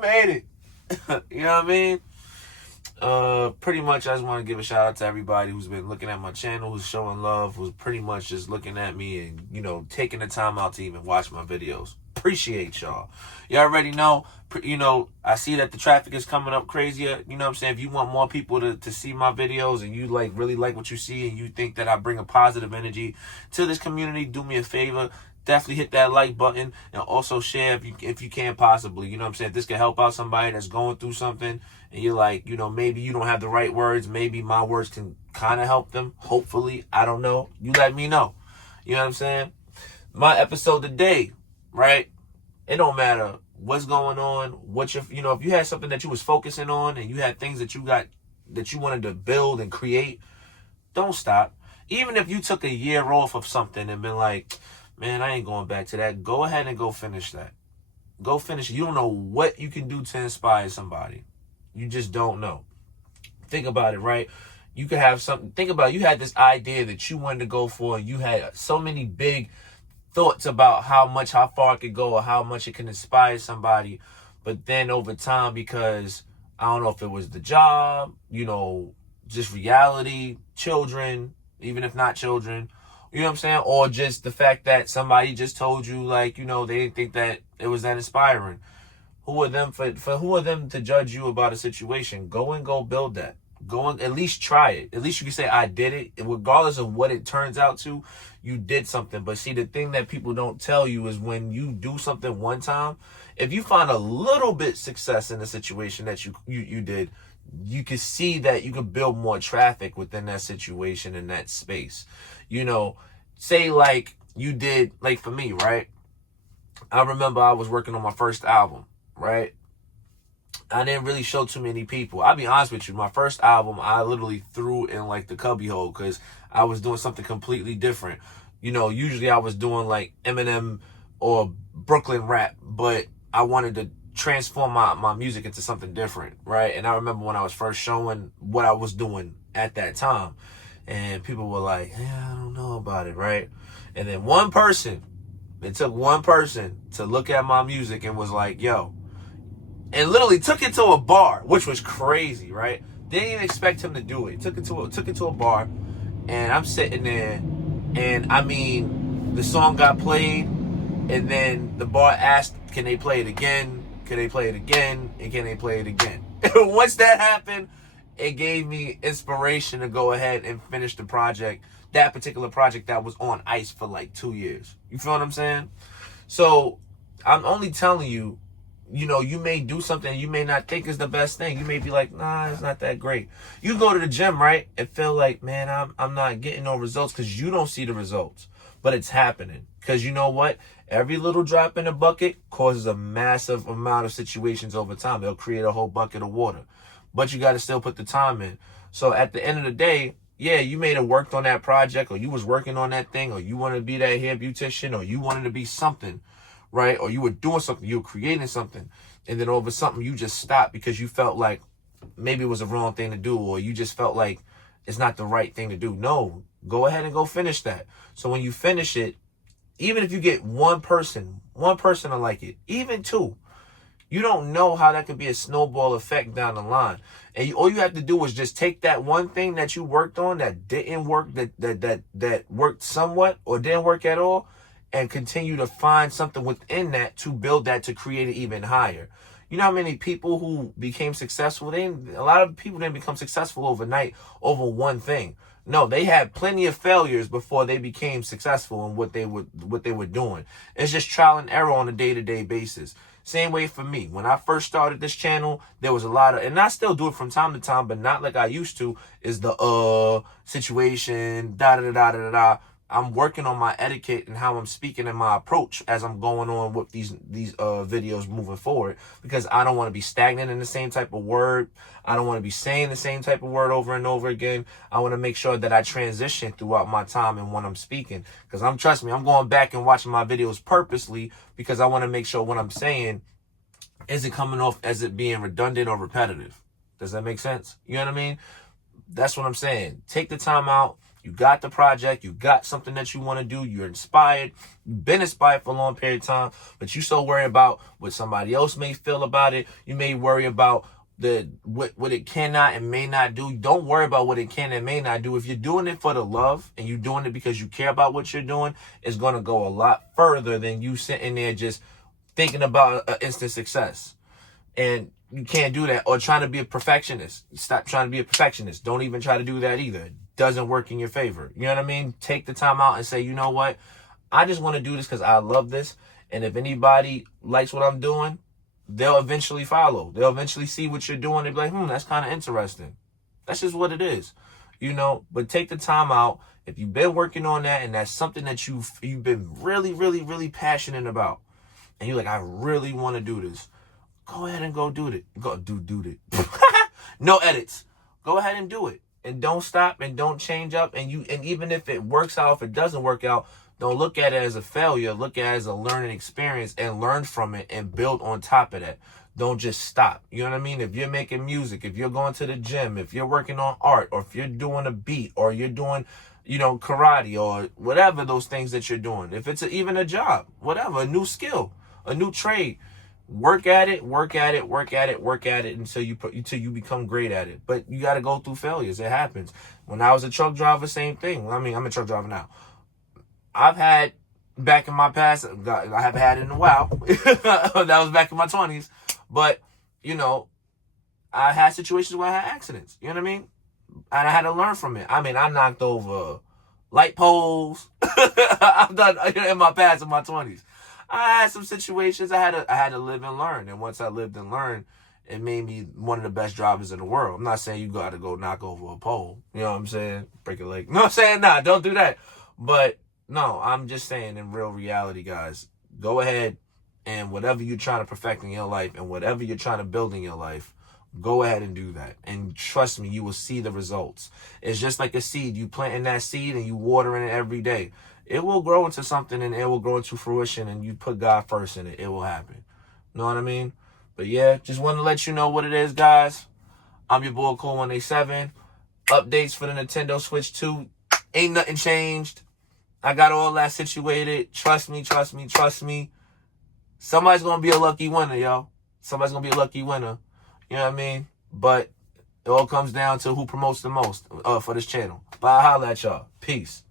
made it. You know what I mean? Pretty much I just want to give a shout out to everybody who's been looking at my channel, who's showing love, who's pretty much just looking at me and, you know, taking the time out to even watch my videos. Appreciate y'all. You already know, you know, I see that the traffic is coming up crazier. You know what I'm saying? If you want more people to see my videos and you really like what you see and you think that I bring a positive energy to this community, do me a favor. Definitely hit that like button and also share if you can possibly. You know what I'm saying? If this can help out somebody that's going through something and you're like, you know, maybe you don't have the right words. Maybe my words can kind of help them. Hopefully. I don't know. You let me know. You know what I'm saying? My episode today, right? It don't matter what's going on. You know, if you had something that you was focusing on and you had things that you wanted to build and create, don't stop. Even if you took a year off of something and been like, man, I ain't going back to that. Go ahead and go finish that. Go finish it. You don't know what you can do to inspire somebody. You just don't know. Think about it, right? You could have something. Think about it. You had this idea that you wanted to go for. You had so many big thoughts about how far it could go or how much it can inspire somebody. But then over time, because I don't know if it was the job, you know, just reality, children, even if not children, you know what I'm saying? Or just the fact that somebody just told you, like, you know, they didn't think that it was that inspiring. Who are them who are them to judge you about a situation? Go build that. Go and at least try it. At least you can say, I did it. Regardless of what it turns out to, you did something. But see, the thing that people don't tell you is when you do something one time, if you find a little bit success in the situation that you did, you can see that you can build more traffic within that situation in that space. You know, say like you did, like for me, right? I remember I was working on my first album, right? I didn't really show too many people. I'll be honest with you. My first album, I literally threw in like the cubbyhole because I was doing something completely different. You know, usually I was doing like Eminem or Brooklyn rap, but I wanted to transform my music into something different, right? And I remember when I was first showing what I was doing at that time, and people were like, yeah, I don't know about it, right? And then it took one person to look at my music and was like, yo, and literally took it to a bar, which was crazy, right? Didn't even expect him to do it. Took it to a bar, and I'm sitting there, and I mean, the song got played, and then the bar asked, can they play it again? Can they play it again? And can they play it again? Once that happened, it gave me inspiration to go ahead and finish the project, that particular project that was on ice for like 2 years. You feel what I'm saying? So I'm only telling you, you know, you may do something you may not think is the best thing. You may be like, nah, it's not that great. You go to the gym, right, and feel like, man, I'm not getting no results because you don't see the results. But it's happening. Because you know what? Every little drop in the bucket causes a massive amount of situations over time. It'll create a whole bucket of water. But you got to still put the time in. So at the end of the day, yeah, you may have worked on that project, or you was working on that thing, or you wanted to be that hair beautician, or you wanted to be something, right? Or you were doing something, you were creating something, and then over something you just stopped because you felt like maybe it was the wrong thing to do, or you just felt like it's not the right thing to do. No, go ahead and go finish that. So when you finish it, even if you get one person to like it, even two, you don't know how that could be a snowball effect down the line. And all you have to do is just take that one thing that you worked on that didn't work, that worked somewhat or didn't work at all, and continue to find something within that to build that to create it even higher. You know how many people who became successful, a lot of people didn't become successful overnight over one thing. No, they had plenty of failures before they became successful in what they were doing. It's just trial and error on a day-to-day basis. Same way for me. When I first started this channel, there was a lot of, and I still do it from time to time, but not like I used to, is the situation, da-da-da-da-da-da. I'm working on my etiquette and how I'm speaking and my approach as I'm going on with these videos moving forward, because I don't want to be stagnant in the same type of word. I don't want to be saying the same type of word over and over again. I want to make sure that I transition throughout my time and when I'm speaking, because trust me, I'm going back and watching my videos purposely because I want to make sure what I'm saying isn't coming off as it being redundant or repetitive. Does that make sense? You know what I mean? That's what I'm saying. Take the time out. You got the project. You got something that you want to do. You're inspired. You've been inspired for a long period of time, but you so worry about what somebody else may feel about it. You may worry about what it cannot and may not do. Don't worry about what it can and may not do. If you're doing it for the love and you're doing it because you care about what you're doing, it's going to go a lot further than you sitting there just thinking about instant success. And you can't do that. Or trying to be a perfectionist. Stop trying to be a perfectionist. Don't even try to do that either. It doesn't work in your favor. You know what I mean? Take the time out and say, you know what? I just want to do this because I love this. And if anybody likes what I'm doing, they'll eventually follow. They'll eventually see what you're doing. They'll be like, that's kind of interesting. That's just what it is. You know, but take the time out. If you've been working on that and that's something that you've been really, really, really passionate about, and you're like, I really want to do this, go ahead and go do it. Go do it. No edits. Go ahead and do it. And don't stop and don't change up. And even if it works out, if it doesn't work out, don't look at it as a failure. Look at it as a learning experience and learn from it and build on top of that. Don't just stop. You know what I mean? If you're making music, if you're going to the gym, if you're working on art, or if you're doing a beat, or you're doing, karate, or whatever those things that you're doing. If it's even a job, whatever, a new skill, a new trade, work at it until you become great at it. But you got to go through failures. It happens. When I was a truck driver, same thing. I mean, I'm a truck driver now. I've had back in my past, I haven't had it in a while. That was back in my 20s. But, I had situations where I had accidents. You know what I mean? And I had to learn from it. I mean, I knocked over light poles. I've done in my past, in my 20s. I had some situations I had to live and learn. And once I lived and learned, it made me one of the best drivers in the world. I'm not saying you got to go knock over a pole. You know what I'm saying? Break a leg. No, I'm saying nah, don't do that. But no, I'm just saying in real reality, guys, go ahead and whatever you're trying to perfect in your life and whatever you're trying to build in your life, go ahead and do that. And trust me, you will see the results. It's just like a seed. You planting that seed and you watering it every day. It will grow into something and it will grow into fruition, and you put God first in it. It will happen. Know what I mean? But yeah, just want to let you know what it is, guys. I'm your boy Cool187. Updates for the Nintendo Switch 2. Ain't nothing changed. I got all that situated. Trust me. Somebody's going to be a lucky winner, yo. Somebody's going to be a lucky winner. You know what I mean? But it all comes down to who promotes the most for this channel. But I'll holler at y'all. Peace.